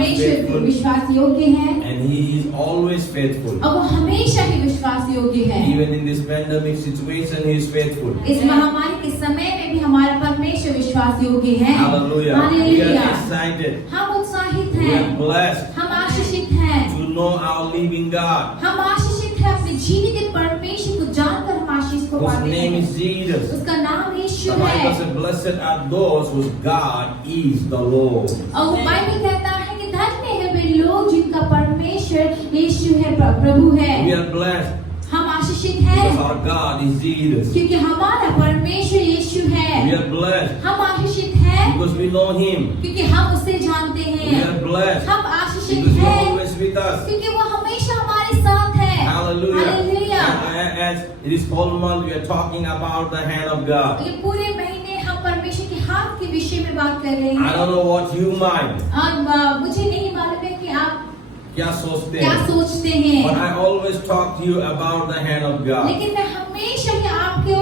हमेशा विश्वास योग्य है and He is always faithful. और वो हमेशा ही विश्वास योग्य है। Even in this pandemic situation, He is faithful. इस महामारी के समय में भी हमारा परमेश्वर विश्वास योग्य है। Hallelujah. We are hallelujah. excited. हम उत्साहित We हैं, are blessed हम आशीषित हैं, to know our living God, हम आशीषित हैं अपने जीवित परमेश्वर को जानकर हम आशीष को whose पाते name हैं। is Jesus. उसका नाम यीशु The Bible है says, "Blessed are those whose God is the Lord." और वो बाइबल कहता है कि धन्य है वे लोग जिनका परमेश्वर यीशु है, प्रभु है। We are blessed हम आशीषित हैं because our God is Jesus. क्योंकि हमारा परमेश्वर यीशु है। We are blessed हम आशीषित हैं because we know Him. क्योंकि हम उसे जानते We हैं। are blessed हम आशीषित because He is हैं always with us. क्योंकि वो हमेशा हमारे साथ है। Hallelujah. Hallelujah. As this whole month we are talking about the hand of God. ये पूरे महीने हम परमेश्वर के हाथ के विषय में बात कर रहे I हैं। don't know what you mind. और मुझे नहीं मालूम है कि आप क्या सोचते क्या हैं? सोचते हैं, But I always talk to you about the hand of God. लेकिन मैं हमेशा ही आपको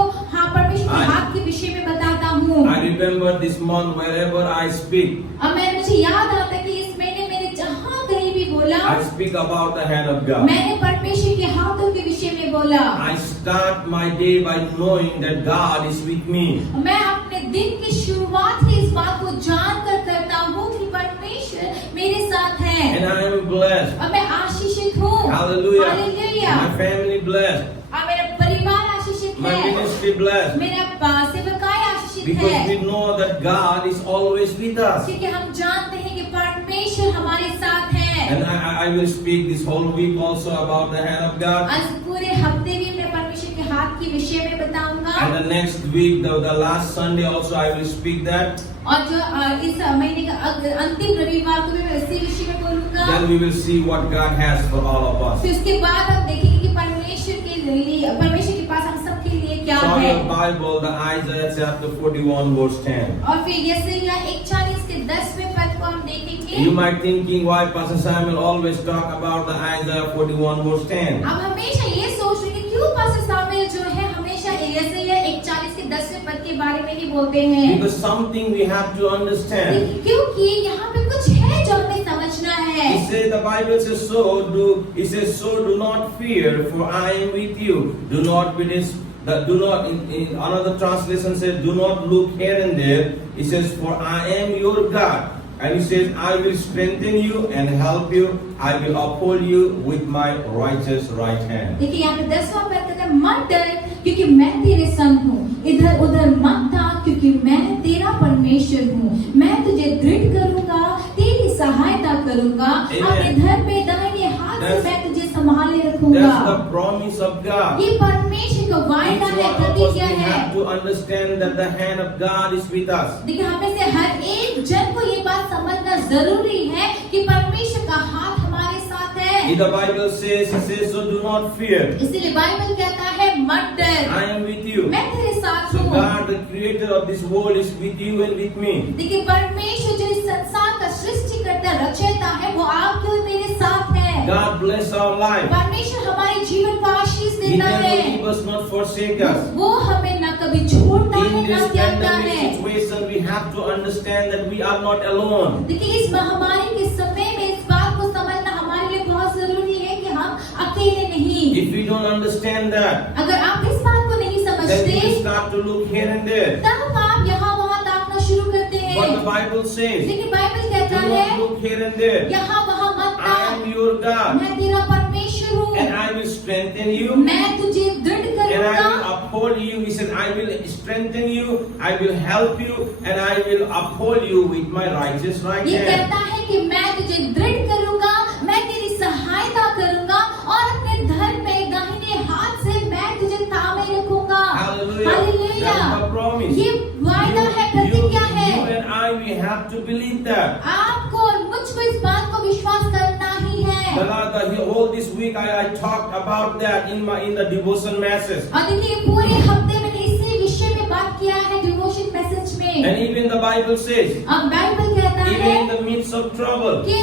परमेश्वर के हाथ के विषय में बताता हूँ। I remember this month wherever I speak, अब मुझे याद आता है कि इस महीने मैंने जहाँ कहीं भी बोला I speak about the hand of God. मैंने परमेश्वर के हाथों के विषय में बोला। I start my day by knowing that God is with me. मैं अपने दिन की शुरुआत ही इस बात को जानकर करता हूँ कि परमेश्वर मेरे साथ है And I am blessed. और मैं आशीषित हूँ। Hallelujah. Hallelujah. My family blessed. और मेरा परिवार आशीषित My है, ministry blessed. मेरा सेवकाई आशीषित Because है, we know that God is always with us. क्योंकि हम जानते हैं कि परमेश्वर हमारे साथ है। And I will speak this whole week also about the hand of God. आज पूरे हफ्ते भी मैं परमेश्वर के हाथ के विषय में बताऊंगा And the next week, the last Sunday also I will speak that. और जो इस महीने का अंतिम रविवार को भी मैं इसी विषय में बोलूंगा। Then we will see what God has for all of us. फिर उसके बाद हम देखेंगे कि परमेश्वर के पास हम सबके लिए क्या From है। your Bible, the Isaiah chapter 41 verse 10. और फिर यशायाह 41 के 10वें पद को हम देखेंगे। You might thinking why Pastor Samuel always talk about the Isaiah 41 verse 10. अब हमेशा ये सोच रहे कि क्यों पास्टर सामुएल जो है हमेशा यशायाह 41 के 10वें पद के बारे में ही बोलते हैं। Because something we have to understand. क्योंकि यहाँ पे कुछ है जो हमें समझना है। He says the Bible says so do not fear, for I am with you. Do not be do not in another translation says do not look here and there. He says for I am your God. And he says I will strengthen you and help you. I will uphold you with my righteous right hand. देखिए यहाँ पे 10वां पद कहता है मत डर क्योंकि मैं तेरे संग हूँ, इधर उधर मत भाग क्योंकि मैं तेरा परमेश्वर हूँ। मैं तुझे दृढ़ करूँगा, तेरी सहायता करूँगा, अपने धड़ में दाहिने हाथ से मैं तुझे संभाले रखूँगा। That's the promise of God. ये परमेश्वर का वायदा Each है, one of us प्रतिज्ञा we है। have to understand that the hand of God is with us. देखिए हमें से हर एक जन को ये बात समझना जरूरी है कि परमेश्वर का हाथ हमारे साथ है। The Bible says, he says, so do not fear. इसीलिए बाइबल कहता है मत डर, I am with you. मैं तेरे साथ So हूँ। God, the creator of this world, is with you and with me. देखिए परमेश्वर जो इस संसार का सृष्टिकर्ता रचयिता है वो आपके और मेरे साथ है। God bless our life. परमेश्वर हमारे जीवन को आशीष He देता never है, leave us, not forsake us. वो हमें न कभी छोड़ता है In न this त्यागता pandemic है। situation, we have to understand that we are not alone. देखिए इस महामारी के समय में इस बात को समझना हमारे लिए बहुत जरूरी है कि हम अकेले नहीं। If we don't understand that, अगर आप इस बात को नहीं then we समझते will start to look here and there. तब आप यहाँ वहाँ ताकना शुरू करते हैं। But the Bible says, लेकिन बाइबल कहता do है not look here and there. यहाँ वहाँ मत I ताक, am your God, मैं तेरा परमेश्वर हूँ, and I will strengthen you. मैं तुझे दृढ़ And I करूँगा, will uphold you. He said, I will strengthen you, I will help you, and I will uphold you with my righteous right ये hand. कहता है कि मैं तुझे दृढ़ करूँगा, मैं तेरी सहायता करूँगा और अपने धड़ में दाहिने हाथ से मैं तुझे थामे रखूँगा। Hallelujah. Hallelujah. That's the promise. ये वायदा है, प्रतिज्ञा है। You and I, we have to believe that. आपको और मुझको इस बात को विश्वास करना ही है। All this week I talked about that in the devotion message. और देखिए पूरे हफ्ते मैंने इसी विषय में बात किया है डिवोशन मैसेज में। And even the Bible says, अब बाइबल कहता even है in the midst of trouble, कि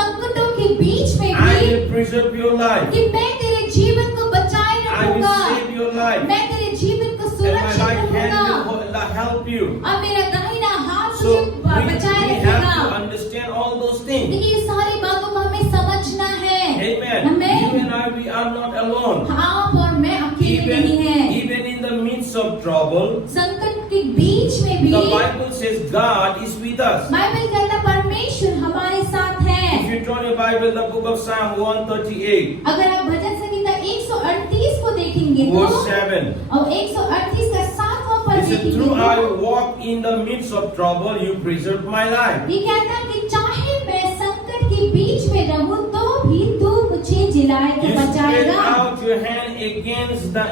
संकटों के बीच में I भी will preserve your life. कि मैं तेरे जीवन को बचाए I will रखूंगा, save your life. मैं तेरे जीवन को And my सुरक्षित right रखूंगा hand will help you. और मेरा दाहिना हाथ So तुझे बचाए We have रखेगा। to understand all those things. देखिए ये सारी बातों को हमें समझना है। Amen. Amen. You and I, we are not alone. आप और मैं अकेले नहीं हैं। Even in the midst of trouble, संकट के बीच में भी the Bible says God is with us. Bible कहता है परमेश्वर हमारे साथ है। If you turn your Bible, the book of Psalm 138, अगर आप भजन संगीता 138 को देखेंगे तो verse 7. और 138 का 7वां पद It says, देखेंगे "Through I तो walk in the midst of trouble, you preserve my life." ये कहता है कि चाहे मैं संकट के बीच में रहूं तो भी तू मुझे जिलाएगा, You spread बचाएगा। out your hand against the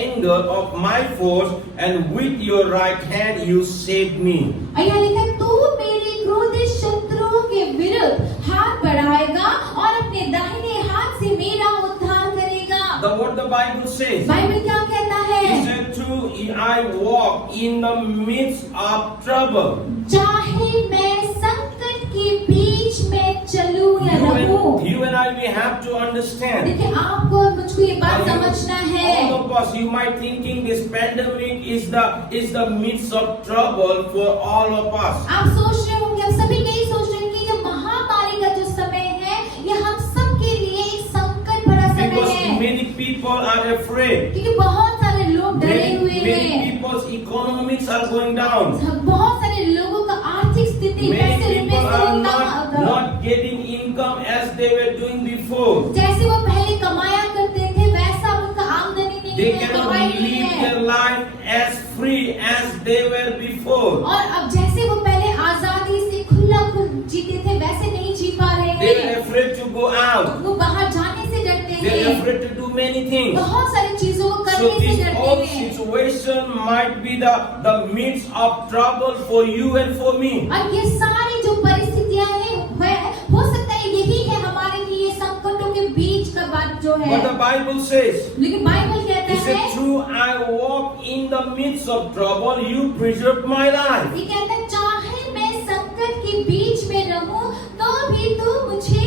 anger of my foes, and with your right hand you saved me. और यहाँ लिखा तू मेरे क्रोधित शत्रुओं के विरुद्ध हाथ बढ़ाएगा और अपने दाहिने हाथ से मेरा उद्धार करेगा। What the Bible says. Bible क्या कहता है? He said, "Through I walk in the midst of trouble." चाहे मैं संकट के बीच में चलूं या रहूं। You and I, we have to understand. देखिए आपको और मुझको ये बात समझना है। All of us, you might thinking this pandemic is the midst of trouble for all of us. आप सोच रहे होंगे, आप सभी यही सोच रहे हैं कि जो महामारी का जो समय है, ये हम सब के लिए एक संकट भरा समय Because है। many people are afraid. क्योंकि बहुत सारे लोग डरे हुए Many हैं। people's economics are going down. बहुत सारे लोगों का आर्थिक स्थिति Many पैसे रुपए people से are उतना not getting income as they were doing before. जैसे वो पहले कमाया करते थे वैसा अब उनका आमदनी नहीं They है, cannot कमाई नहीं live है। their life as free as they were before. और अब जैसे वो पहले आजादी से खुला जीते थे वैसे नहीं जी पा रहे They are हैं। afraid to go out. वो बाहर जाने से डरते They are हैं, afraid to do many things. बहुत सारी चीजों को So करने से this डरते whole हैं। situation might be the midst of trouble for you and for me. और ये सारी जो परिस्थितियां हैं हो सकता है यही है हमारे लिए संकटों के बीच का बात जो है। But the Bible says, लेकिन बाइबल कहता it said, है, "Through I walk in the midst of trouble, you preserve my life." ये कहता है चाहे मैं संकट के बीच में रहूं तो भी तू मुझे,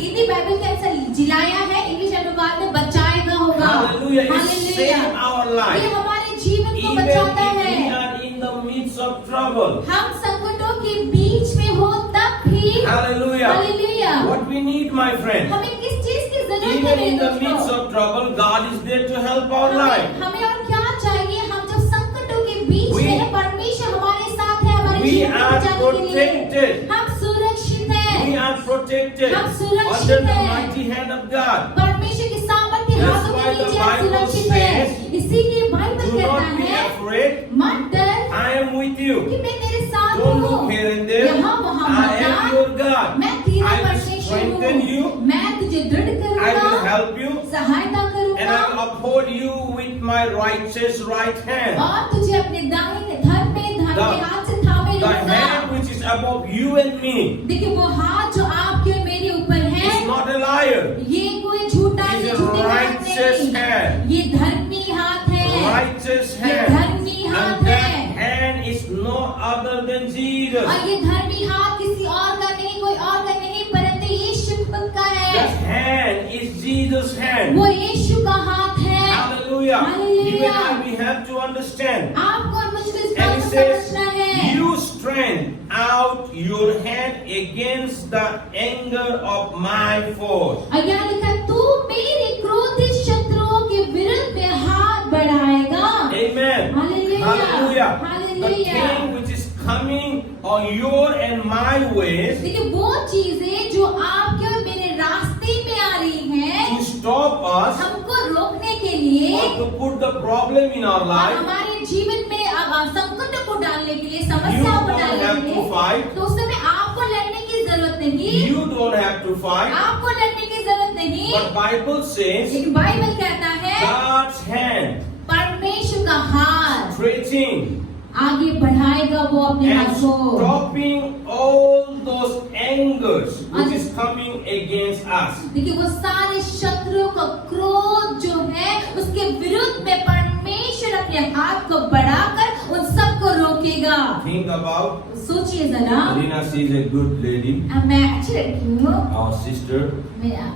हिंदी बाइबल के अनुसार जिलाया है, इंग्लिश अनुवाद में बचाएगा होगा। Hallelujah! It hallelujah. saved our ये life. हमारे जीवन को Even बचाता if we है। are in the midst of trouble. हम संकटों के बीच में हो तब भी Hallelujah! Hallelujah. What we need, my friend, हमें किस चीज की जरूरत है even मेरे in the दोस्तों? midst of trouble, God is there to help our life. हमें और क्या चाहिए? हम जब संकटों के बीच We- में हैं, परमेश्वर हमारे साथ है, हमारे We जीवन को are बचाने के लिए। protected. हम सुरक्षित हैं। We are protected हम सुरक्षित under the हैं। mighty hand of God. परमेश्वर के सामर्थ्य That's हाथों why के the नीचे हम Bible सुरक्षित हैं। says, इसीलिए बाइबल Do कहता not be है, afraid. मत डर I am with you. कि मैं तेरे साथ Don't हूँ। look here and there. यहाँ वहाँ I मत am जा। your God. मैं तेरा I will परमेश्वर strengthen हूँ। you. मैं तुझे दृढ़ I will करूँगा, help you. सहायता And करूँगा I will uphold you with my righteous right hand. और तुझे अपने दाहिने धड़ में धड़ के हाथ से थामे The रखूँगा। hand which is above you and me देखिए वो हाथ जो आपके और मेरे ऊपर है, is not a liar. ये कोई झूठा It's नहीं, a झूठी बात righteous नहीं। hand. ये धर्मी हाथ है, Righteous ये hand. धर्मी हाथ And that है। hand is no other than Jesus. और ये धर्मी हाथ किसी और का नहीं, कोई और का नहीं, परंतु यीशु का That है। hand is Jesus' hand. वो यीशु का हाथ है। Hallelujah. Hallelujah. You and I, we have to understand. आपको और मुझको इस And बात it को says, समझना है। you strength out your hand against the anger of my foes. और यहाँ लिखा तू मेरे क्रोधित शत्रुओं के विरुद्ध में हाथ बढ़ाएगा। Amen. Hallelujah. Hallelujah. The Hallelujah. thing which is coming on your and my ways देखिए वो चीजें जो आपके और मेरे रास्ते में आ रही हैं, to stop us हमको रोकने के लिए or to put the problem in our और life, हमारे जीवन में अब संकटों को डालने के लिए, you समस्याओं को don't डालने have के to लिए, fight. तो उस समय आपको लड़ने की जरूरत नहीं, You don't have to fight. आपको लड़ने की जरूरत नहीं। But Bible says लेकिन बाइबल कहता है God's hand परमेश्वर का हाथ stretching आगे बढ़ाएगा वो अपने and हाथ को stopping all those angers which is coming against us. देखिए वो सारे शत्रुओं का क्रोध जो है उसके विरुद्ध में परमेश्वर अपने हाथ को बढ़ाकर उन सबको रोकेगा। Think about सोचिए जरा, Rina, she is a good lady, मैं अच्छी लड़की हूँ, our sister, मेरा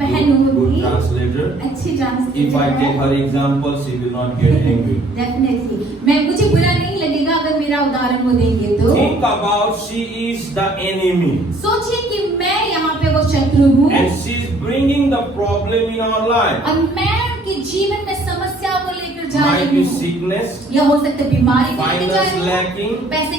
बहन हूँ, good मेरी translator. अच्छी If ट्रांसलेटर I take है। her example, she will not get angry. Definitely मैं, मुझे बुरा नहीं लगेगा अगर मेरा उदाहरण वो देंगे तो। Think about she is the enemy. सोचिए कि मैं यहाँ पे वो शत्रु हूँ And she is bringing the problem in our life. और मैं उनके जीवन में समस्याओं को लेकर जा Might रही be हूँ। sickness, या हो सकता है बीमारी को लेकर जा finance रही हूँ, lacking, पैसे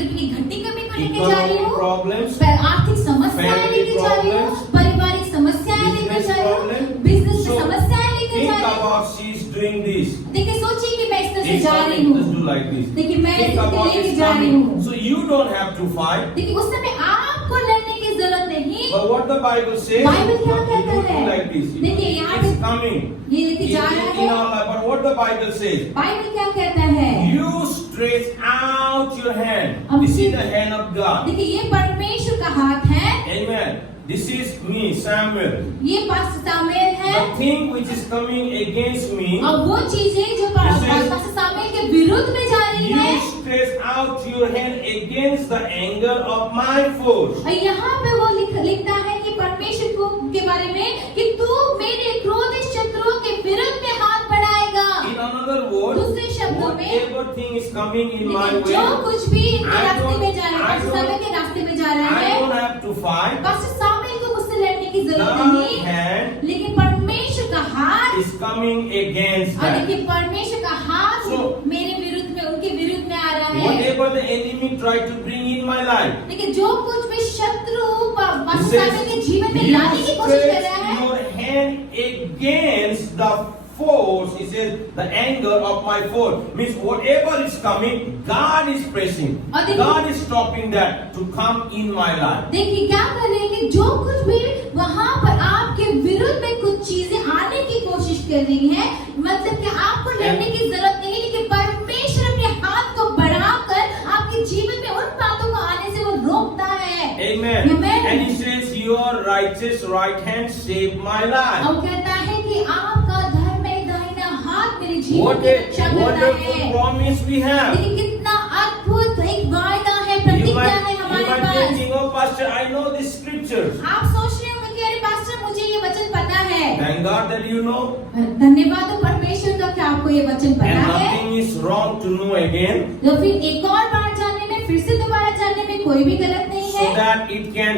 की घटी कमी को लेकर जा रही economic हूँ, problems, आर्थिक समस्याएं family लेकर जा रही हूँ, problems, पारिवारिक समस्याएं लेकर business जा रही हूँ, problem. बिजनेस So, में समस्याएं लेकर think जा रही हूँ। about she is doing this. देखिए सोचिए कि मैं इस तरह से This जा रही something, just हूँ। do like this. देखिए मैं Think इसको about लेके this जा रही coming. हूँ। So you don't have to fight. देखिए उस समय आपको लड़ने की जरूरत नहीं। But what the Bible says, Bible क्या you कहता don't है? do like this. देखिए यहाँ It's पे coming. ये लेके जा रहा In है। our life. But what the Bible says, Bible क्या कहता है? you stretch out your hand. अब This is ये- the hand of God. देखिए ये परमेश्वर का हाथ है। Amen. This is me, Samuel. ये पास्टर सामुएल है। The thing which is coming against me, और वो चीजें जो पास्टर सामुएल के विरुद्ध में जा रही you है। stretch out your hand against the anger of my foes. और यहाँ पे वो लिखता है कि परमेश्वर को के बारे में कि तू मेरे क्रोधित शत्रुओं के विरुद्ध में हाथ बढ़ाएगा। In another word, दूसरे शब्दों में whatever thing is coming in my लेकिन way, जो कुछ भी इनके I रास्ते don't- में जा रहा है, I पास्टर don't- सामुएल के रास्ते में जा रहा I है, don't have to fight. Pastor Samuel को मुझसे लड़ने की जरूरत The नहीं, hand लेकिन परमेश्वर का हाथ is coming against और that. देखिए परमेश्वर का हाथ So- मेरे विरुद्ध में उनके विरुद्ध में आ रहा है। Whatever the enemy tried to bring in my life, लेकिन जो कुछ भी शत्रु he पास्टर says, सामुएल के जीवन में you लाने की कोशिश कर रहा stretch है, your hand against the force, he says, the anger of my foe. Means whatever is coming, God is pressing. और देखिए- God is stopping that to come in my life. देखिए क्या कर रहे हैं कि जो कुछ भी वहाँ पर आपके विरुद्ध में कुछ चीजें आने की कोशिश कर रही हैं, मतलब कि आपको लड़ने की जरूरत नहीं, लेकिन परमेश्वर अपने हाथ को बढ़ाकर आपके जीवन में उन बातों को आने से वो रोकता है। Amen. Amen. And he says, your righteous right hand saved my life. और कहता है कि आपका धर्म में दाहिना हाथ मेरे जीवन What की a रक्षा करता wonderful है। promise we have. देखिए कितना अद्भुत एक वायदा है, You प्रतिज्ञा might, है you हमारे might be pass. thinking, oh pastor, I know these scriptures. आप सोच रहे होंगे कि अरे पास्टर मुझे ये वचन पता है। Thank God that you know. धन्यवाद हो परमेश्वर का कि आपको ये वचन And पता है। nothing is wrong to know again. तो फिर एक और बार जानने में, फिर से दोबारा जानने में कोई भी गलत नहीं So है, that it can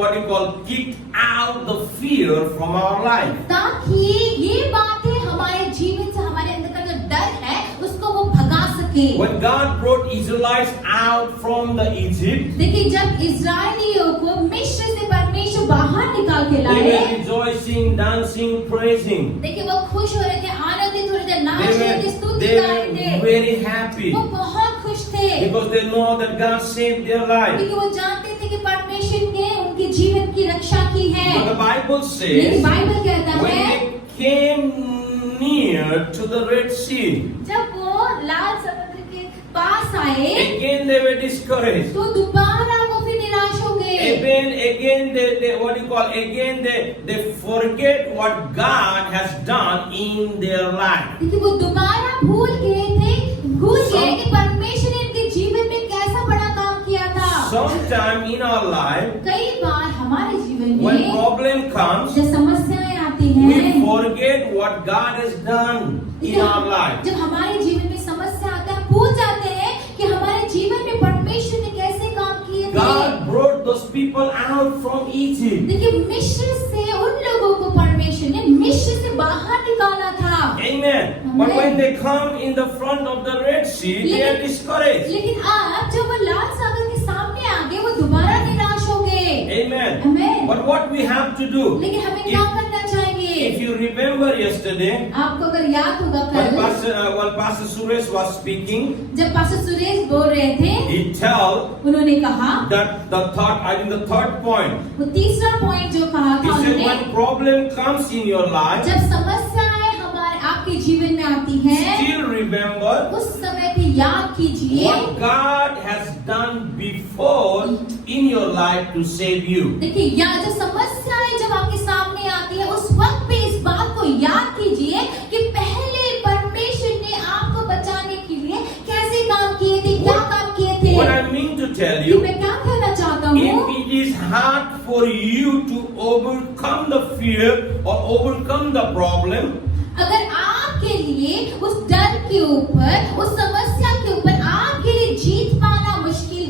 what you call kick out the fear from our life. ताकि ये बातें हमारे जीवन से, हमारे अंदर का जो डर है उसको वो भगा सके। When God brought Israelites out from the Egypt, देखिए जब इजरायलियों को मिस्र से परमेश्वर बाहर निकाल के they लाए, were rejoicing, dancing, praising. देखिए वो खुश हो रहे थे, आनंदित हो रहे थे, नाच They रहे थे, were, स्तुति they गा रहे were थे, very happy वो बहुत खुश थे because they know that God saved their life. क्योंकि वो जानते थे कि परमेश्वर ने उनके जीवन की रक्षा की है। But the Bible लेकिन says बाइबल कहता when है they came near to the Red Sea, जब वो लाल समुद्र के पास आए again they were discouraged. तो दोबारा वो फिर निराश हो गए। Again they what do you call? Again they forget what God has done in their life. क्योंकि वो दोबारा भूल गए कि परमेश्वर ने इनके जीवन में कैसा बड़ा काम किया था। Sometime in our life, कई बार हमारे जीवन when में problem comes, जब समस्याएं आती we हैं, forget what God has done in our life. जब हमारे जीवन में समस्या आता है, भूल जाते हैं कि हमारे जीवन में परमेश्वर ने कैसे काम किए थे। God brought those people out from Egypt. देखिए मिस्र से उन लोगों को परमेश्वर ने मिस्र से बाहर निकाला था। Amen. But when they come in the front of the Red Sea, they are discouraged. लेकिन आज जब वो लाल सागर के सामने आ गए, वो दोबारा निराश हो गए। Amen. Amen. But what we have to do, लेकिन हमें क्या करना चाहिए? if you remember yesterday, आपको अगर याद होगा when कल Pastor Suresh was speaking, जब पास्टर सुरेश बोल रहे थे, he tell उन्होंने कहा that I think the third point, वो तीसरा पॉइंट जो कहा he था said उन्होंने, when problem comes in your life, जब समस्याएं हमारे आपके जीवन में आती हैं, still remember उस समय पे याद कीजिए what God has done before in your life to save you. देखिए या जब समस्याएं जब आपके सामने आती है, उस वक्त पे इस बात को याद कीजिए कि पहले परमेश्वर ने आपको बचाने के लिए कैसे काम किए थे, क्या काम किए थे। What I mean to tell कि you, मैं क्या कहना चाहता हूँ, if it is hard for you to overcome the fear or overcome the problem, अगर आपके लिए उस डर के ऊपर, उस समस्या के ऊपर आपके लिए जीत पाना मुश्किल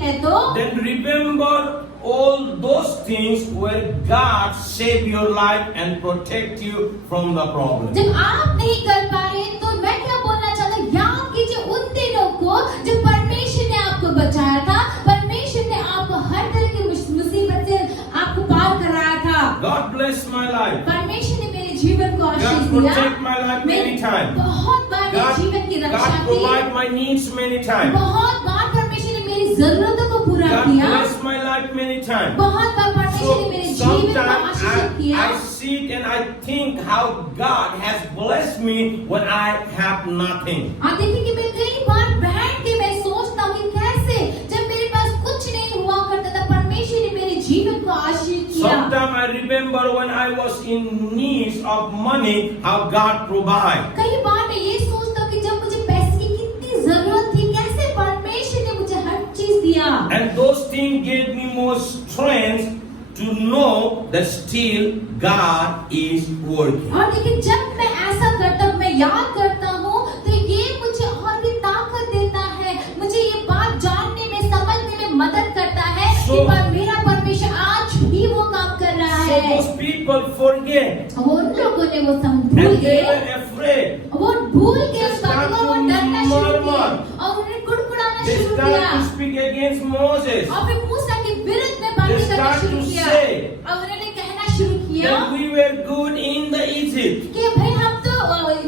remember all those things where God saved your life and protect you from the problem. जब आप नहीं कर पा रहे तो मैं क्या बोलना चाहता हूँ, याद कीजिए उन दिनों को जब परमेश्वर ने आपको बचाया था, परमेश्वर ने आपको हर तरह की मुसीबत से आपको पार कराया था। God bless my life. परमेश्वर ने मेरे जीवन को आशीष God दिया। protect my life many times. बहुत बार मेरे जीवन की रक्षा God की। provide my needs many times. बहुत बार परमेश्वर ने मेरी जरूरतों को पूरा God किया। bless my life many times. बहुत बार परमेश्वर ने So मेरे जीवन को sometimes आशीषित किया। I sit and I think how God has blessed me when I have nothing. आप देखिए कि मैं कई बार बैठ के मैं सोचता हूँ कि कैसे जब मेरे पास कुछ नहीं हुआ करता था, परमेश्वर ने मेरे जीवन को आशीष किया। Sometimes I remember when I was in need of money, how God provide. कई बार मैं ये सोचता हूँ कि जब मुझे पैसे की कितनी जरूरत थी, कैसे परमेश्वर ने मुझे हर चीज दिया। And those things gave me more strength to know that still God is working. और देखिए जब मैं ऐसा करता हूँ, मैं याद करता हूँ, तो ये मुझे और भी ताकत देता है, मुझे ये बात जानने में, समझने में मदद करता है कि मेरा परमेश्वर आज भी वो काम कर रहा So है। those people forget. वो उन लोगों ने वो भूल And they गए, were afraid. वो भूल गए They उस बात को, वो start to डरना शुरू murmur. किया और उन्हें कुड़कुड़ाना They शुरू start किया to speak against Moses. और फिर मूसा के विरुद्ध में They बातें करना start शुरू to किया say और उन्होंने कहना शुरू किया That we were good in the Egypt. कि भाई हम तो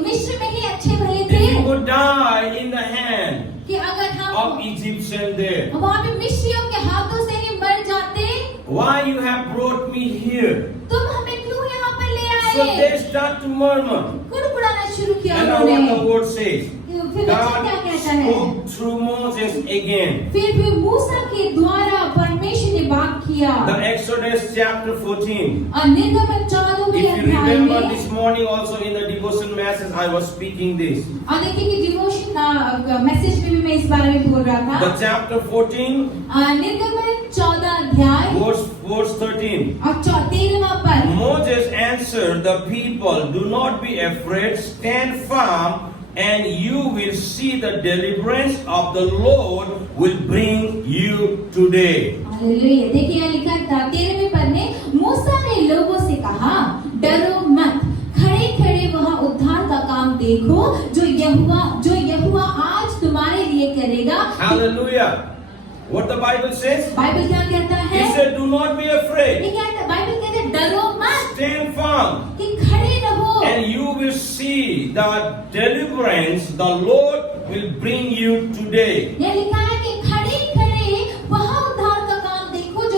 मिस्र में ही अच्छे भले That we थे, would die in the hand कि अगर of हम Egyptian there. वहाँ पे मिस्रियों के हाथों से ही मर जाते, Why you have brought me here? तुम हमें क्यों यहाँ पर ले So आए? they start to murmur. कुड़कुड़ाना शुरू किया And now what the उन्होंने। word says. फिर वचन क्या God कहता है? spoke through Moses again. फिर मूसा के द्वारा परमेश्वर ने बात किया। The Exodus chapter 14. और निर्गमन 14वें If you अध्याय remember में, this morning also in the devotion message I was speaking this. और देखिए कि डिवोशन मैसेज में भी मैं इस बारे में बोल रहा था। The chapter 14 निर्गमन 14 अध्याय verse 13. और 13वां पद। Moses answered the people, do not be afraid, stand firm, and you will see the deliverance of the Lord will bring you today. Hallelujah. देखिए यहाँ लिखा था 13वें पद में, मूसा ने लोगों से कहा, डरो मत, खड़े खड़े वहाँ उद्धार का काम देखो जो यहोवा आज तुम्हारे लिए करेगा। Hallelujah. What the Bible says? Bible क्या कहता He है? said, do not be afraid, ये क्या कहता है? बाइबल कहता है डरो मत, stand firm, कि खड़े रहो and you will see the deliverance the Lord will bring you today. ये लिखा है कि खड़े खड़े वहाँ उद्धार का काम देखो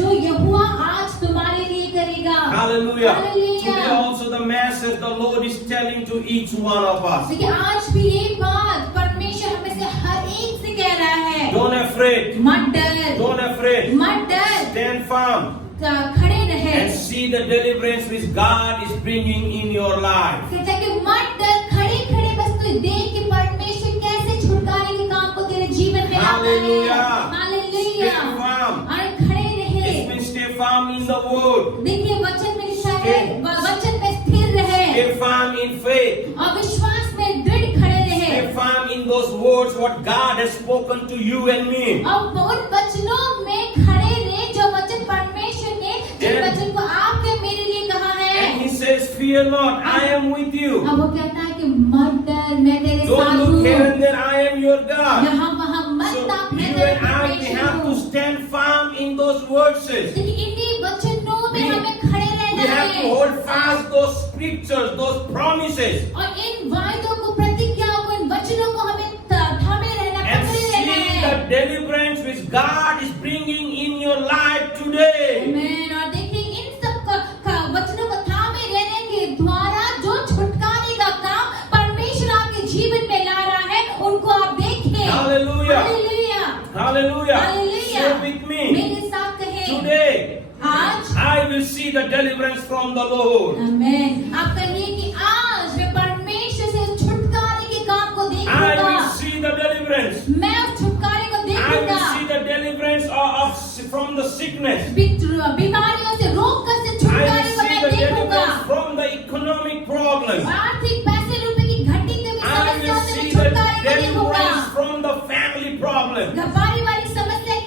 जो यहोवा आज तुम्हारे लिए करेगा। Hallelujah. Hallelujah. Today also the message the Lord is telling to each one of us. देखिए आज भी ये बात परमेश्वर हमें से हर एक से कह रहा है, Don't afraid. मत डर, Don't afraid. मत डर, Stand firm खड़े रहे। and see the deliverance which God is bringing in your life. कहता है कि मत डर, खड़े खड़े बस तू देख कि परमेश्वर कैसे छुटकारे के काम को तेरे जीवन में लाता है। Hallelujah. हालेलुया। Stay firm. और खड़े रहे। It means stay firm in the word. देखिए वचन में लिखा है, वचन में स्थिर रहे Stay firm in faith. और विश्वास में दृढ़ खड़े रहे Stay firm in those words what God has spoken to you and me. और उन वचनों में खड़े रहे जो वचन परमेश्वर ने जिन Yeah. वचन को आपने मेरे लिए कहा है। And He says, fear not, I am with you. अब वो कहता है कि मत डर, मैं तेरे Don't साथ look here हूँ, and there, I am your God. यहाँ वहाँ मत So ताक, मैं you तेरा and I, we परमेश्वर have to हूँ। stand firm in those verses. लेकिन इन्हीं वचनों में We- हमें खड़े We रहना have to है hold fast those scriptures, those promises, और इन वायदों को, प्रतिज्ञाओं को, इन वचनों को हमें थामे रहना, and पकड़े see रहना the है। deliverance which God is bringing in your life today. आमीन। और देखिए इन सब वचनों को थामे रहने के द्वारा जो छुटकारे का काम परमेश्वर आपके जीवन में ला रहा है, उनको आप देखें। Hallelujah. Hallelujah. Hallelujah. Hallelujah. Say with me. मेरे साथ कहें, Today, आज I will see the deliverance from the Lord. आमीन। आप कहिए कि आज मैं परमेश्वर से छुटकारे के काम को I देखूंगा। will see the deliverance. मैं उस छुटकारे को I will देखूंगा। see the deliverance from the sickness. बीमारियों से, रोग से I छुटकारे will को see मैं the देखूंगा। deliverance from the economic problems. आर्थिक पैसे रुपए की घटी के भी I will समस्याओं से मैं see the छुटकारे को देखूंगा। deliverance from the family problems. पारिवारिक समस्या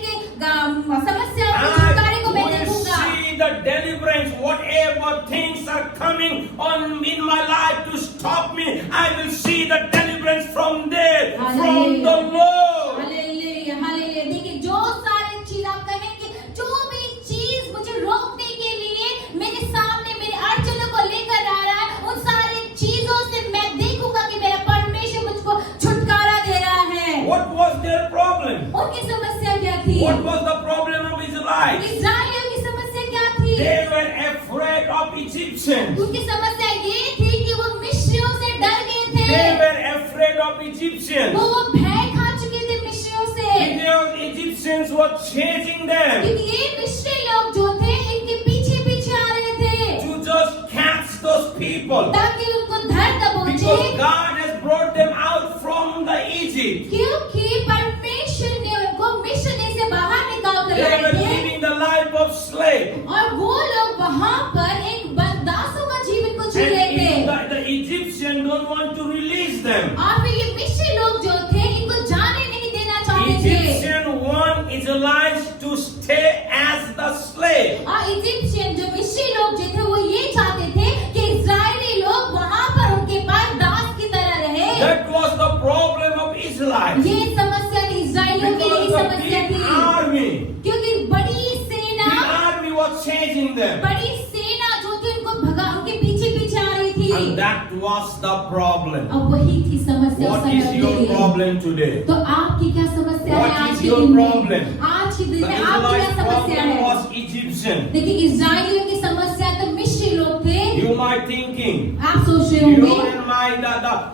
are coming on in my life to stop me, I will see the deliverance from there, from the Lord. Hallelujah hallelujah देखिए जो सारे चीज आप कहेंगे जो भी चीज मुझे रोकने के लिए मेरे सामने मेरे अड़चनों को लेकर आ रहा है उन सारी चीजों से मैं देखूंगा कि मेरा परमेश्वर मुझको छुटकारा दे रहा है What was their problem? उनकी समस्या क्या थी What was the problem of Israelites? इस्राएलियों की समस्या क्या थी They were afraid of Egyptians. उनकी समस्या ये थी कि वो मिस्रियों से डर गए थे They were afraid of Egyptians. वो भय खा चुके थे मिस्रियों से Because Egyptians were chasing them क्योंकि ये मिस्री लोग जो थे इनके पीछे पीछे आ रहे थे to just catch those people. ताकि उनको धर दबोचे Because God has brought them out from the Egypt. क्योंकि परमेश्वर ने उनको मिस्र देश से बाहर निकाल कर They लाए were थे living the life of slave. और वो लोग वहाँ पर एक दासों का जीवन को जी And रहे थे the Egyptians don't want to release them. और फिर ये मिस्री लोग जो थे इनको जाने नहीं देना चाहते थे Egyptians want Israelites to stay as the slave. और इजिप्शियन जो मिस्री लोग जो थे वो ये चाहते थे कि इजरायली लोग वहाँ पर उनके पास दास की तरह रहे That was the problem of Israelites. ये समस्या थी इजरायलियों की यही Because the समस्या big थी army, क्योंकि बड़ी the सेना army was chasing them. बड़ी सेना जो थी उनको भगा उनके पीछे पीछे आ रही थी And that was the problem. अब वही थी समस्या What is संगत your के लिए। problem today? तो आपकी क्या समस्या What है आज is के your दिन में problem? आज के दिन The में आपकी क्या Israelites' समस्या problem है was Egyptian. देखिए इजरायलियों की समस्या तो मिस्री लोग थे You might thinking, आप सोच रहे you होंगे and my,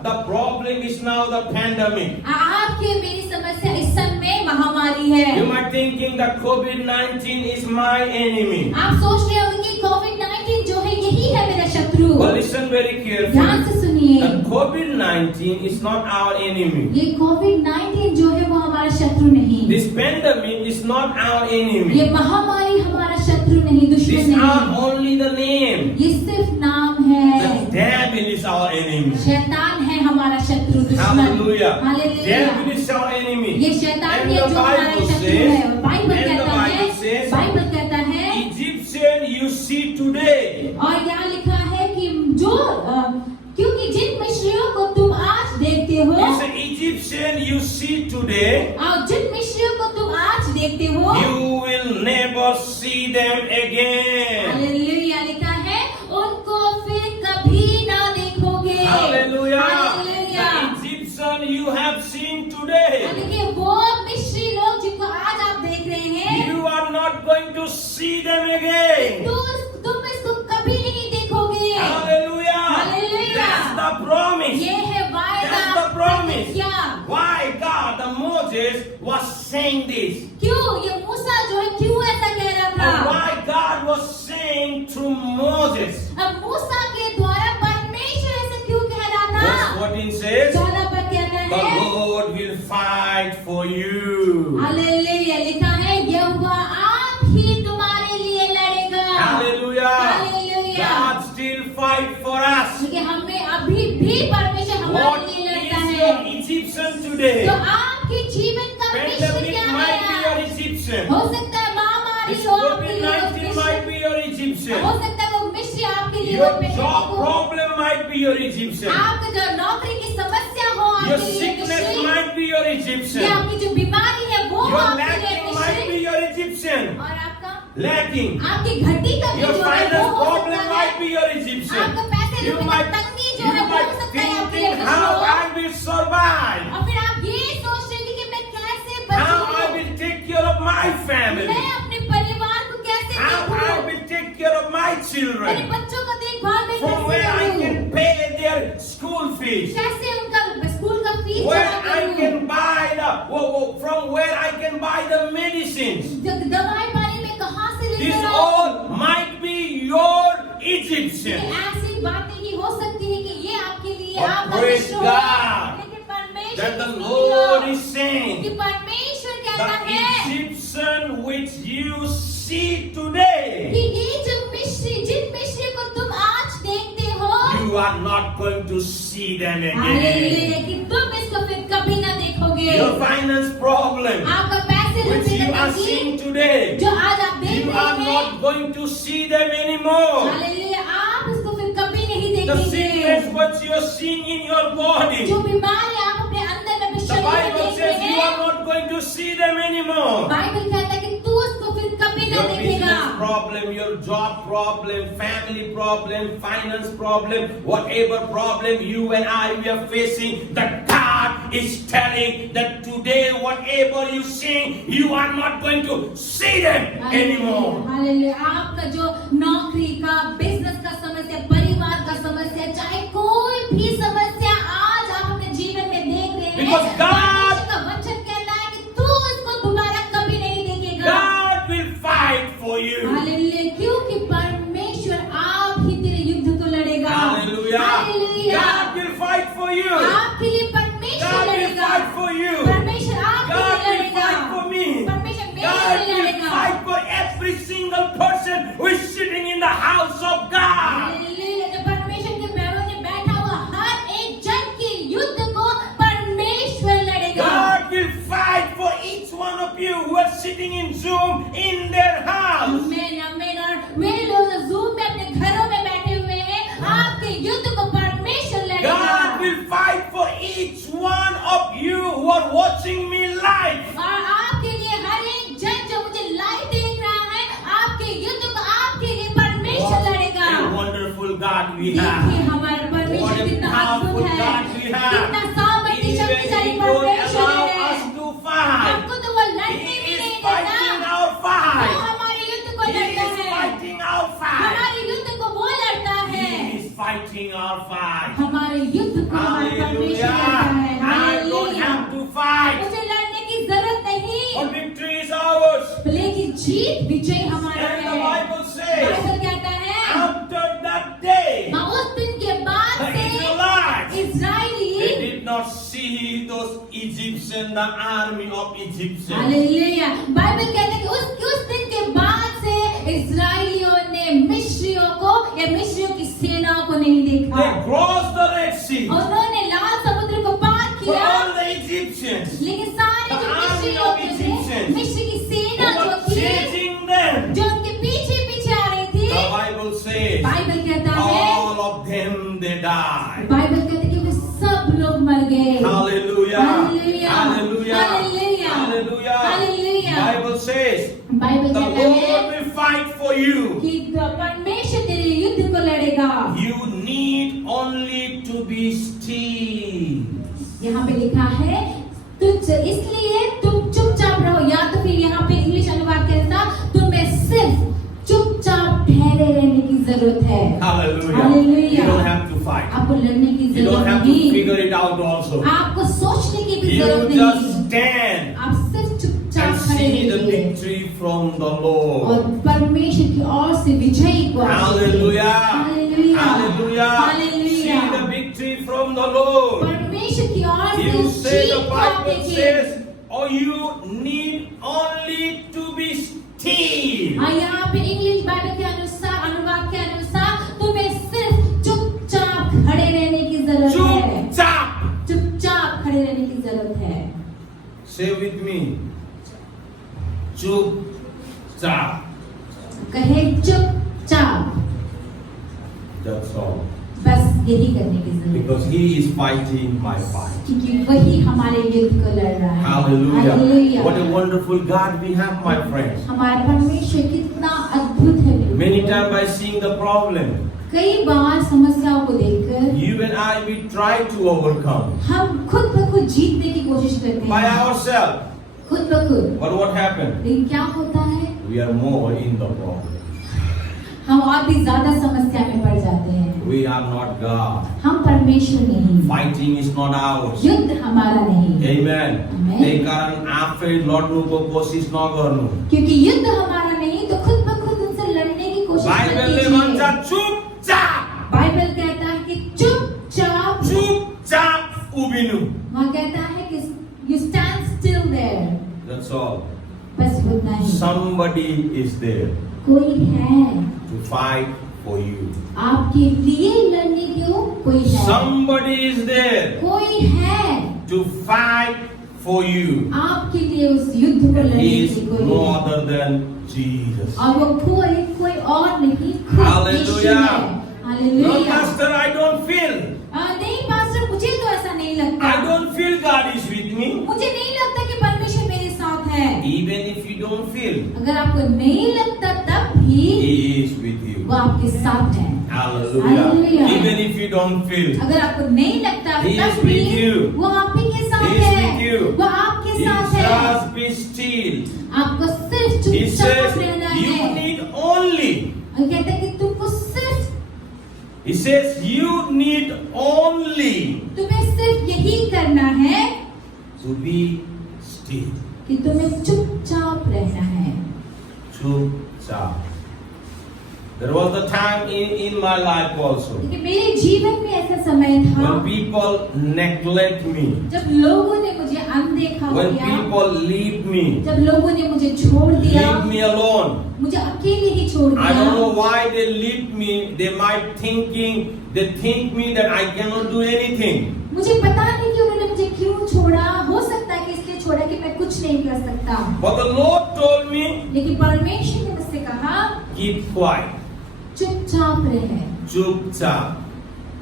the problem is now the pandemic. आपकी मेरी समस्या इस समय महामारी है You might thinking that COVID-19 is my enemy. आप सोच रहे होंगे कि कोविड-19 जो है यही है मेरा शत्रु But listen very ध्यान carefully. से सुनिए The COVID-19 is not our enemy. ये कोविड-19 जो है वो हमारा शत्रु नहीं This pandemic is not our ये enemy. महामारी हमारा शत्रु नहीं This दुश्मन is नहीं only the name. ये सिर्फ नाम है The devil is our enemy. शैतान है हमारा शत्रु दुश्मन Hallelujah. Hallelujah Devil is our enemy. ये शैतान And है the जो हमारा Bible शत्रु है says, बाइबल and the कहता है Bible says, बाइबल कहता है Egyptian you see today. और यहाँ लिखा है कि जो क्योंकि जिन मिस्रियों को तुम आज देखते हो It's an Egyptian you see today. और जिन मिस्रियों को तुम आज देखते हो You will never see them again. Hallelujah लिखा है उनको फिर कभी ना देखोगे Hallelujah. Hallelujah The Egyptian you have seen today. देखिए वो मिस्री लोग जिनको आज आप देख रहे हैं You are not going to see them again. तुम इसको कभी नहीं देखोगे Hallelujah. Hallelujah. That's the promise. ये है वायदा That's the promise. क्या Why God, the Moses was saying this? क्यों ये मूसा जो है क्यों ऐसा कह रहा And था why God was saying through Moses? अब मूसा के द्वारा परमेश्वर ऐसा क्यों कह रहा था Verse 14 says, 14 पर कहता the है Lord will fight for you. Hallelujah लिखा है यहोवा आप ही तुम्हारे लिए लड़ेगा Hallelujah. Hallelujah God still fight for us. क्योंकि हमें अभी भी परमेश्वर What हमारे लिए लड़ता is है your Egyptian today? तो आपके जीवन का मिशन Pandemic क्या might be your है Egyptian. हो सकता है महामारी This हो आपके लिए COVID-19 mission might be your Egyptian. हो सकता है वो मिश्री आपके लिए Your वो पेशेंट job को problem might be your Egyptian. आपके जो नौकरी की समस्या हो Your आपके लिए sickness मिश्री might be your या Egyptian. आपकी जो बीमारी है वो हो Your आपके लिए lacking might मिश्री be your Egyptian. और आपका Lacking. आपकी घटी का भी Your जो है वो finance हो problem सकता might है be your Egyptian. आपका पैसे You रुपए का might, तंगी जो you है वो हो might सकता है आपके लिए thinking how मिश्री I will survive, और फिर आप ये सोच रहे थे कि मैं कैसे how I बचूं will take care of my family, मैं अपने परिवार को कैसे how I देखूं will take care of my मेरे children, बच्चों का देखभाल मैं from कैसे where I करूं can pay their school fees, कैसे उनका स्कूल का फीस where जमा I करूं can buy from where I can buy the medicines. दवाई पानी में कहाँ से This लेकर all might be your Egyptian. ऐसी बातें ही हो सकती है कि ये आपके लिए But आपका praise मिश्र हो God लेकिन परमेश्वर That the की Lord स्तुति is हो saying, कि परमेश्वर the कहता है Egyptian which you see today, कि ये जो मिश्री जिन मिश्री को तुम आज देखते हो you are not going to see them again. Hallelujah कि तुम इसको फिर कभी ना देखोगे Your finance problem, आपका पैसे which रुपए you का are तंगी seeing today, जो आज आप देख you रहे are हैं not going to see them anymore. Hallelujah आप इसको The देखेंगे। sickness what you are seeing in your body, जो बीमारी आप अपने अंदर में अपने the शरीर में Bible देख says रहे you are हैं, not going to see them anymore. Bible कहता है कि तू उसको फिर कभी ना Your देखेगा। business problem, your job problem, family problem, finance problem, whatever problem you and I we are facing, that God is telling that today whatever you see, you are not going to see them anymore. Hallelujah. आपका जो नौकरी का, business का समस्या, परिवार का समस्या, चाहे कोई भी समस्या आज आप अपने जीवन में देख रहे हैं, Because God- परमेश्वर का वचन कहता है कि तू इसको दोबारा कभी नहीं देखेगा। God will fight for you. Hallelujah, क्योंकि परमेश्वर आप ही तेरे युद्ध को लड़ेगा। Hallelujah. Hallelujah. God will fight for you. आपके लिए परमेश्वर God will लड़ेगा। fight for you. परमेश्वर आपके God लिए will लड़ेगा। fight for me. परमेश्वर मेरे God लिए will लड़ेगा। fight for every single person who is sitting in the house of God. Hallelujah, जो परमेश्वर के पैरों में बैठा हुआ हर एक जन के युद्ध को परमेश्वर लड़ेगा। God will fight for each one of you who are sitting in Zoom in their house. आमीन, आमीन। और मेरे लोग जो ज़ूम में अपने घरों में बैठे हुए हैं, आपके युद्ध को परमेश्वर लड़ेगा। God will fight for each one of you who are watching me live. और आपके लिए हर एक जन जो मुझे लाइव देख रहा है, आपके युद्ध को आपके लिए परमेश्वर लड़ेगा। A wonderful God we देखिए have. हमारा What परमेश्वर a कितना powerful अद्भुत है, God we have. कितना सामर्थ्य Even शक्तिशाली He don't परमेश्वर allow है। us to fight. हमको तो वो लड़ने He भी is नहीं fighting देता। our वो fight. हमारे युद्ध को He लड़ता is है। fighting our fight. हमारे युद्ध को वो लड़ता है। He is fighting our fight. हमारे युद्ध को हमारा परमेश्वर Hallelujah. लड़ता है। I don't hallelujah. have to fight. मुझे लड़ने की जरूरत नहीं, But victory is ours. लेकिन जीत विजय हमारा And the है। Bible says, बाइबल कहता है, after that day, हाँ, उस दिन के बाद the से Israelites, they Israeli, did not see those Egyptians, the army of Egyptians. Hallelujah, Bible कहता है कि उस दिन के बाद से इजरायलियों ने मिस्रियों को या मिस्रियों की सेनाओं को नहीं देखा। They crossed the Red Sea. उन्होंने लाल समुद्र को पार For किया, all the Egyptians लेकिन सारे The जो army मिस्री of लोग थे, Egyptians मिस्री की who सेना जो were थी, chasing them, जो उनके पीछे पीछे आ रही थी, the Bible says, बाइबल कहता है, all of them they died. Bible कहता है कि वे सब लोग मर गए। Hallelujah. Hallelujah. Hallelujah. Hallelujah. Hallelujah. Hallelujah. Bible says, Bible the कहता Lord है will fight for you. कि परमेश्वर तेरे युद्ध को लड़ेगा। You need only to be still. यहाँ पे लिखा है, इसलिए तुम चुपचाप रहो, या तो फिर यहाँ पे इंग्लिश अनुवाद कहता, तुम्हें सिर्फ चुपचाप ठहरे रहने की जरूरत है। Hallelujah. Hallelujah. You don't have to fight. आपको लड़ने की You don't जरूरत have to नहीं, figure it out also. आपको सोचने की भी You जरूरत just नहीं, stand आप सिर्फ चुपचाप and खड़े see the रहिए victory from the और Lord. परमेश्वर की ओर से विजय को Hallelujah. Hallelujah. Hallelujah. Hallelujah. See the victory from the Lord. परमेश्वर की ओर से You say जीत the को आप Bible देखिए। says, oh, you need only to be still. हाँ, यहाँ पे इंग्लिश बाइबल के अनुसार, अनुवाद के अनुसार, तुम्हें सिर्फ चुपचाप खड़े रहने की जरूरत है। चुपचाप. चुपचाप खड़े रहने की जरूरत है। Say with me. चुपचाप. कहे चुपचाप, That's all. बस यही करने की जरूरत है, Because He is fighting my fight. क्योंकि वही हमारे युद्ध को लड़ रहा है। Hallelujah. Hallelujah. What a wonderful God we have, my friends. हमारा परमेश्वर कितना अद्भुत है। Many times by seeing the problem, कई बार समस्याओं को देखकर you and I, we try to overcome हम खुद ब खुद जीतने की कोशिश करते by हैं, ourselves. खुद ब खुद। But what happened? लेकिन क्या होता है, We are more in the problem. हम और भी ज्यादा समस्या में पड़ जाते हैं। We are not God. हम परमेश्वर नहीं, Fighting is not ours. युद्ध हमारा नहीं, Amen. Amen. તે કારણ આપણે લડવું કોશિશ ન કરવું. क्योंकि युद्ध हमारा नहीं तो खुद ब खुद उनसे लड़ने की कोशिश मत બાઇબલ ને कीजिए। વંચા ચૂપચાપ बाइबल कहता है कि चुपचाप, ચૂપચાપ ઊભીનું. वहाँ कहता है कि you stand still there, That's all. बस उतना ही। Somebody is there कोई है to fight for you. आपके लिए लड़ने को, कोई है, Somebody is there कोई है to fight for you. आपके लिए उस युद्ध को And लड़ने He is के लिए no कोई है। other than Jesus. और वो कोई और नहीं, खुद Hallelujah. यीशु है। Hallelujah. Pastor, I don't feel. नहीं पास्टर, मुझे तो ऐसा नहीं लगता। I don't feel God is with me. मुझे नहीं लगता कि परमेश्वर मेरे साथ है। Even if you don't feel, अगर आपको नहीं लगता तब भी He is with you. वो आपके साथ है। Hallelujah. Hallelujah. Even if you don't feel, अगर आपको नहीं लगता He is तब भी with you. वो आप ही के साथ He is है। with you. वो आपके He साथ है। just be still. आपको सिर्फ He चुपचाप says, रहना you है। need only. और कहते हैं कि तुमको सिर्फ He says, you need only तुम्हें सिर्फ यही करना है to be still. कि तुम्हें चुपचाप रहना है। Chupchap. There was a time in my life also लेकिन मेरे जीवन में ऐसा समय था when people neglect me, जब लोगों ने मुझे अनदेखा when किया, people leave me, जब लोगों ने मुझे छोड़ दिया, leave me alone. मुझे अकेले ही छोड़ I don't know दिया। why they leave me. They think me that I cannot do anything. मुझे पता नहीं कि उन्होंने मुझे क्यों छोड़ा। हो सकता है कि इसलिए छोड़ा कि मैं कुछ नहीं कर सकता। But the Lord told me, लेकिन परमेश्वर ने मुझसे कहा keep quiet. चुपचाप रहे, Chupchap.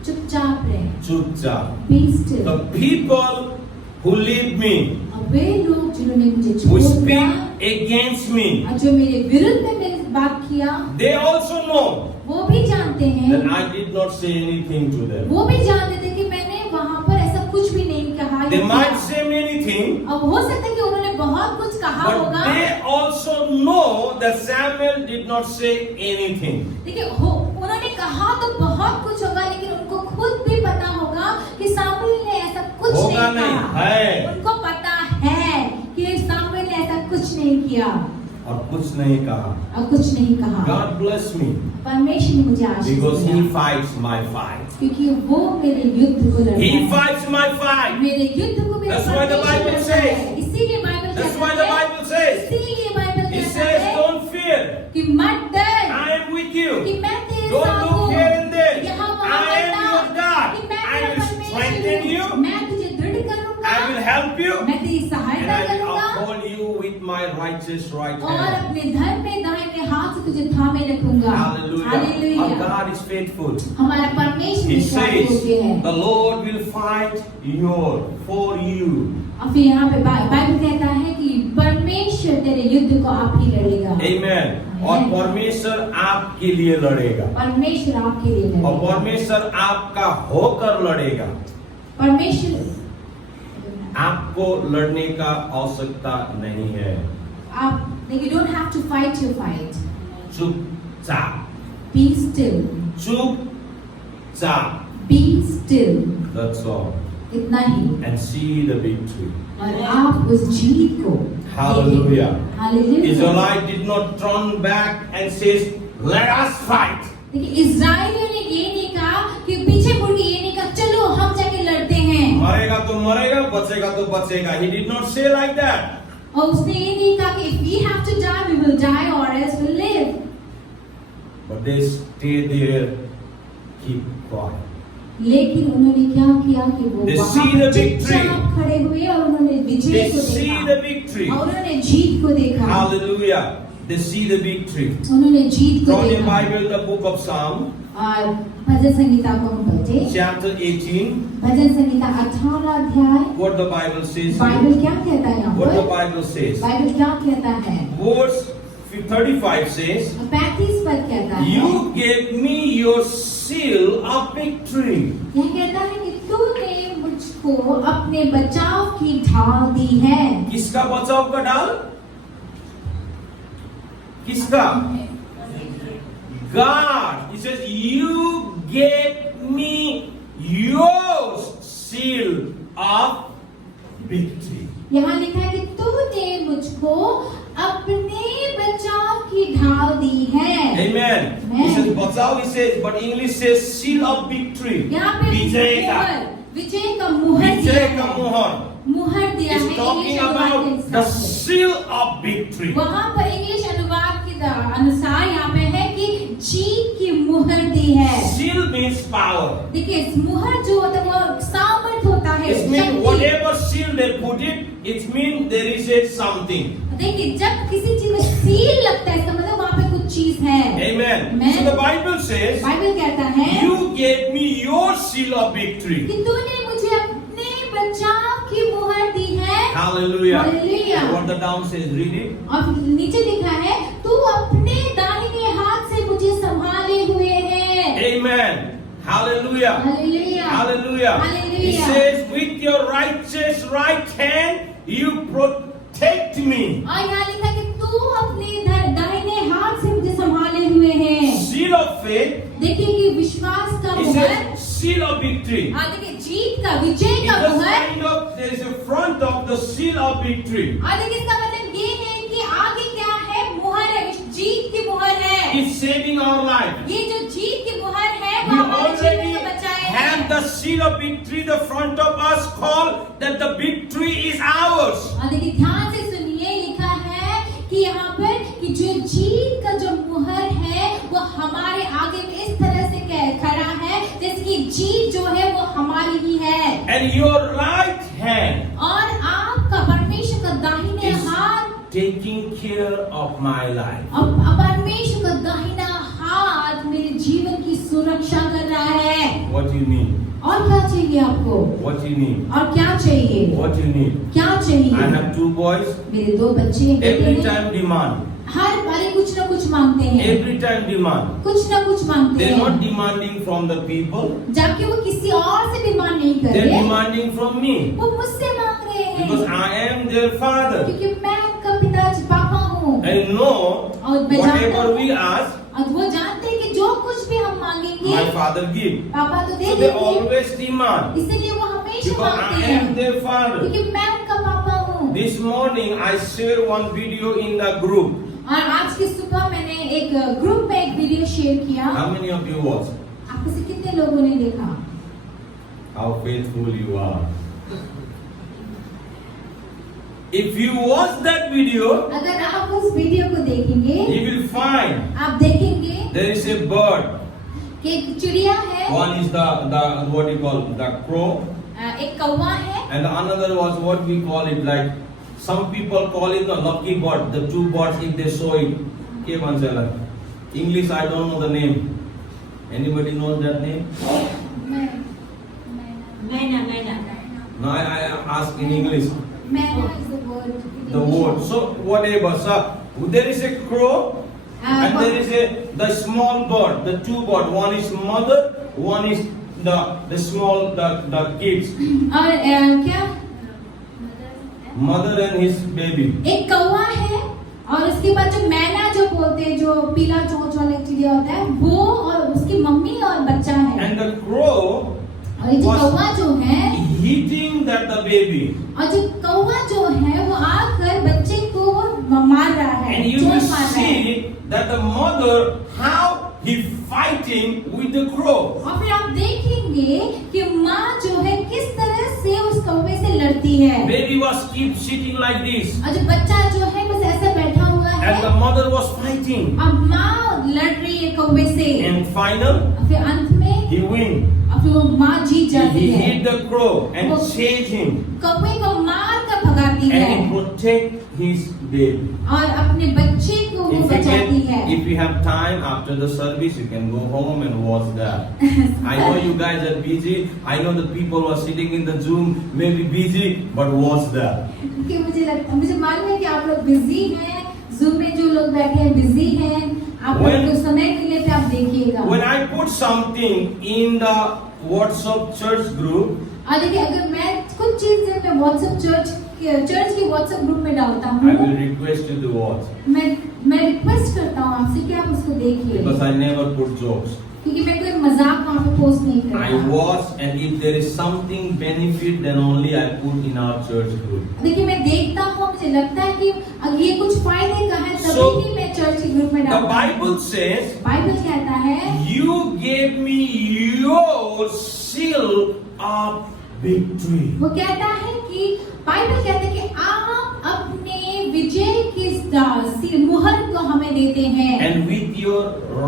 चुपचाप रहे। Chupchap. Be still। The people who leave me, अब वे लोग जिन्होंने मुझे who छोड़ speak दिया against me, और जो मेरे विरुद्ध में मेरी बात किया, they also know वो भी जानते हैं, that I did not say anything to them. वो भी जानते थे कि मैंने वहाँ पर ऐसा कुछ भी नहीं कहा या They might किया। say many things, अब हो सकता है कि उन्होंने बहुत कुछ कहा but होगा, they also know that Samuel did not say anything. देखिए उन्होंने कहा तो बहुत कुछ होगा, लेकिन उनको खुद भी पता होगा कि सामुएल ने ऐसा कुछ होगा नहीं नहीं, कहा। है। उनको पता है कि सामुएल ने ऐसा कुछ नहीं किया और कुछ नहीं कहा. और कुछ नहीं कहा। God bless me परमेश्वर ने मुझे आशीष because He दिया, fights my fight. क्योंकि वो मेरे युद्ध को लड़ता He है। fights my fight. मेरे युद्ध को मेरा That's why the परमेश्वर Bible लड़ता है। says. इसीलिए बाइबल That's कहता why the है, Bible says. इसीलिए बाइबल It कहता says, है don't fear. कि मत डर, I am with you. कि मैं तेरे Don't साथ look हूँ। here and there. यहाँ I वहाँ am मत your डर, God. कि मैं I तेरा will परमेश्वर strengthen हूँ। you. मैं तुझे दृढ़ करूँगा, I will help you. मैं तेरी And सहायता I will करूँगा uphold you with my righteous right और hand. अपने धर्म में दाहिने हाथ से तुझे थामे रखूंगा। Hallelujah. Our hallelujah. God is faithful. हमारा परमेश्वर He विश्वास says, योग्य है। the Lord will fight for you. और फिर यहाँ पे बाइबल कहता है कि परमेश्वर तेरे युद्ध को आप ही लड़ेगा। Amen. और परमेश्वर आपके लिए लड़ेगा. परमेश्वर आपके लिए और लड़ेगा। परमेश्वर आपका होकर लड़ेगा. परमेश्वर आपको लड़ने का आवश्यकता नहीं है. आप you don't have to fight your fight. चुपचाप. Be still. चुपचाप. Be still. That's all. इतना ही। And see the victory. और आप उस जीत को Hallelujah. Hallelujah. Israelite did not turn back and says, "Let us fight." देखिए इज़राइलियों ने ये नहीं कहा कि पीछे मुड़ के ये नहीं कहा चलो हम जाके लड़ते हैं। मरेगा तो मरेगा, बचेगा तो बचेगा. He did not say like that. और उसने ये नहीं कहा कि if we have to die we will die or else we'll live. But they stay there, keep quiet. लेकिन उन्होंने क्या किया कि वो They वहाँ see the पर victory. चुपचाप खड़े हुए और उन्होंने विजय They को see देखा the victory. और उन्होंने जीत को देखा। Hallelujah. They see the victory. उन्होंने जीत को From your देखा। Bible, the book of Psalm, और भजन संगीता को हम पढ़ते। chapter 18. भजन संगीता 18 अध्याय। What the Bible says. Bible क्या कहता है यहाँ What the पर? Bible says. बाइबल क्या कहता है? Verse 35 says, 35 पर कहता है। "You gave me your seal of victory." यह कहता है कि तूने मुझको अपने बचाव की ढाल दी है। किसका बचाव का ढाल? किसका? God. He says, "You gave me your seal of victory." यहाँ लिखा है कि तूने मुझको अपने बचाव की ढाल दी है। Amen. He says बचाव, he says, but English says seal of victory. यहाँ पे विजय का. विजय का मुहर दिया विजय है। का मोहर. मुहर दिया है। He's talking इंग्लिश अनुवाद के about the हिसाब से। seal of victory. वहाँ पर इंग्लिश अनुवाद के अनुसार यहाँ पे है कि जीत की मुहर दी है। Seal means power. देखिए इस मुहर जो होता है वो सामर्थ होता है। It means शक्ति। whatever seal they put it means there is a something. देखिए जब किसी चीज में सील लगता है इसका मतलब वहाँ पे कुछ चीज है। Amen. Amen. So the Bible says, Bible कहता है you gave me your seal of victory. कि तूने मुझे अपने बचाव की मुहर दी है। Hallelujah. Hallelujah. What the down says, read it. और नीचे लिखा है तू अपने दाहिने हाथ से मुझे संभाले हुए है। Amen. Hallelujah. Hallelujah. Hallelujah. Hallelujah. It says, with your righteous right hand, you protect me. और यहाँ लिखा कि तू अपने दाहिने हाथ से मुझे संभाले हुए है। Seal of faith. देखिए कि विश्वास का It मुहर, says, seal of victory. देखिए जीत का, विजय It का is मुहर। kind of, there is a front of the seal of victory. और देखिए इसका मतलब ये है कि आगे क्या है, मुहर है, जीत की मुहर है। It's saving our life. ये जो जीत की मुहर है We वो हमारे already जीवन को बचाएगा। have the seal of victory, the front of us call that the victory is ours. और देखिए ध्यान से सुनिए, लिखा है कि यहाँ पर कि जो जीत का जो मुहर है वो हमारे आगे में इस तरह से खड़ा है जैसे कि जीत जो है वो हमारी ही है। And your right hand और आपका परमेश्वर का दाहिने is हाथ, taking care of my life. और परमेश्वर का दाहिना हाथ मेरे जीवन की सुरक्षा कर रहा है। What do you need? और क्या चाहिए आपको? What do you need? और क्या चाहिए? What do you need? क्या चाहिए? I have 2 boys. मेरे 2 बच्चे हैं। Every time demand. हर बारी कुछ ना कुछ मांगते हैं। Every time demand. कुछ ना कुछ मांगते They're हैं। not demanding from the people. जबकि वो किसी और से डिमांड नहीं कर They're रहे, demanding from me. वो मुझसे मांग रहे हैं। Because I am their father. क्योंकि मैं उनका पिताजी पापा हूँ। And know और मैं जानता whatever हूँ, we ask, और वो जानते हैं कि जो कुछ भी हम मांगेंगे my father give. पापा तो दे So they देंगे। always demand. इसलिए वो हमेशा Because मांगते I am हैं their father. क्योंकि मैं उनका पापा हूँ। This morning I shared one video in the group. और आज की सुबह मैंने एक ग्रुप में एक वीडियो शेयर किया। How many of you watched? आप में से कितने लोगों ने देखा? How faithful you are. If you watch that video, अगर आप उस वीडियो को देखेंगे, you will find आप देखेंगे there is a bird. कि एक चिड़िया है, One is the what do you call the crow, एक कौवा है, and the another was what we call it like some people call it the lucky bird. The 2 birds if they saw it. Ke bansela. English I don't know the name. Anybody knows that name? मैना No, I ask in English. मैना is the word. The word. So whatever. So there is a crow and there is the small bird. The 2 bird. One is mother. One is the small the kids. और क्या? Mother and his baby. एक कौवा है और उसके बाद जो मैना जो बोलते हैं, जो पीला चोंच वाला एक चिड़िया होता है, वो और उसकी मम्मी और बच्चा है। And the crow और ये जो कौवा जो है, hitting that the baby. और जो कौवा जो है वो आकर बच्चे को मार रहा है, And you चोट will मार रहा है। see that the mother how he fighting with the crow. और फिर आप देखेंगे कि माँ जो है किस तरह से उस कौवे से लड़ती है। Baby was keep sitting like this. और जो बच्चा जो है बस ऐसे बैठा हुआ है And the mother was fighting. और माँ लड़ रही है कौवे से। And final, और फिर अंत में he win. और फिर वो माँ जीत जाती He है, hit the crow and chase him. कौवे को मार कर भगाती है And protect his baby. और अपने बच्चे को वो बचाती है। If you have time after the service, you can go home and watch that. I know you guys are busy. I know the people who are sitting in the Zoom may be busy, but watch that. क्योंकि मुझे मालूम है कि आप लोग busy हैं, zoom में जो लोग बैठे हैं बिजी हैं, आप लोग को समय मिले तो आप देखिएगा। When I put something in the WhatsApp church group, और देखिए अगर मैं कुछ चीजें मैं WhatsApp चर्च के WhatsApp ग्रुप में डालता I will हूँ, request you to watch मैं रिक्वेस्ट करता हूँ आपसे कि आप उसको देखिए, because I never put jokes. क्योंकि मैं कोई मजाक वहाँ पे पोस्ट नहीं I करता। watch, and if there is something benefit, then only I put in our church group. देखिए मैं देखता हूँ, मुझे लगता है कि अगर ये कुछ फायदे का है So, तभी ही मैं चर्च के ग्रुप में The डालता हूँ। Bible says, बाइबल कहता है, "You gave me your seal of victory." वो कहता है कि बाइबल कहता है कि आप अपने विजय की मुहर को हमें देते हैं And with your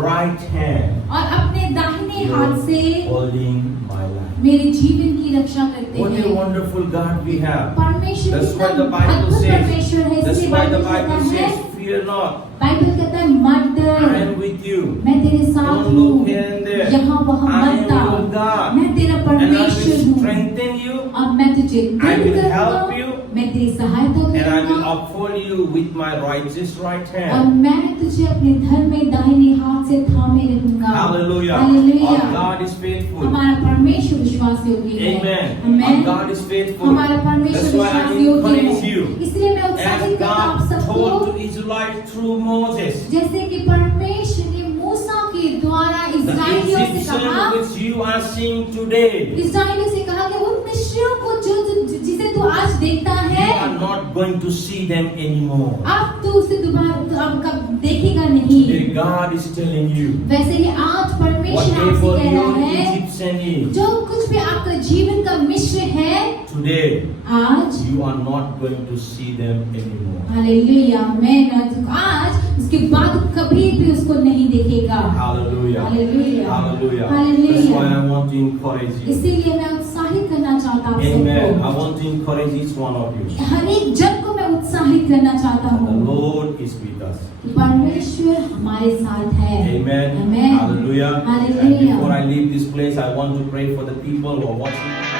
right hand, और अपने दाहिने you हाथ से are holding my life. मेरे जीवन की रक्षा करते What a हैं। wonderful God we have. परमेश्वर That's why कितना the Bible अद्भुत परमेश्वर है, says, that's इसलिए why the बाइबल कहता Bible है, says, fear not. बाइबल कहता है मत डर, I am with you. मैं तेरे साथ Don't हूँ, look here and there. यहाँ वहाँ I मत am ताक। your God. मैं तेरा And I परमेश्वर will हूँ strengthen you. और मैं तुझे I दृढ़ will करूँगा, help you. मैं तेरी सहायता And I will करूँगा uphold you with my righteous right और hand. मैं तुझे अपने धर्म में दाहिने हाथ से थामे रहूंगा। Hallelujah. Hallelujah. Our God is faithful. हमारा परमेश्वर विश्वास योग्य है। Amen. Amen. Our God is faithful. हमारा परमेश्वर That's why I विश्वास योग्य encourage है। you. इसलिए मैं As उत्साहित करता हूँ आप God सबको, told to Israelites through Moses, जैसे कि परमेश्वर ने मूसा के द्वारा the इस्राएलियों से कहा, Egyptian which you are seeing today, इस्राएलियों से कहा कि उन मिस्रियों को जिसे तू आज देखता you है, are not going to see them anymore. अब तू उसे दोबारा अब कब देखेगा नहीं। Today God is telling you, वैसे ही आज परमेश्वर आपसे whatever कह रहा your है, Egyptian is, जो कुछ भी आपका जीवन का मिश्र है, today आज you are not going to see them anymore. Hallelujah, मैं आज उसके बाद कभी भी उसको नहीं देखेगा। Hallelujah. Hallelujah. Hallelujah. Hallelujah. That's why I want to encourage you. इसीलिए मैं उत्साहित करना चाहता हूँ Amen. I सबको। want to encourage each one of you. हर एक जन को मैं उत्साहित करना चाहता The हूँ Lord is with us. कि परमेश्वर हमारे साथ है। Amen. Amen. Hallelujah. And Hallelujah. before I leave this place, I want to pray for the people who are watching.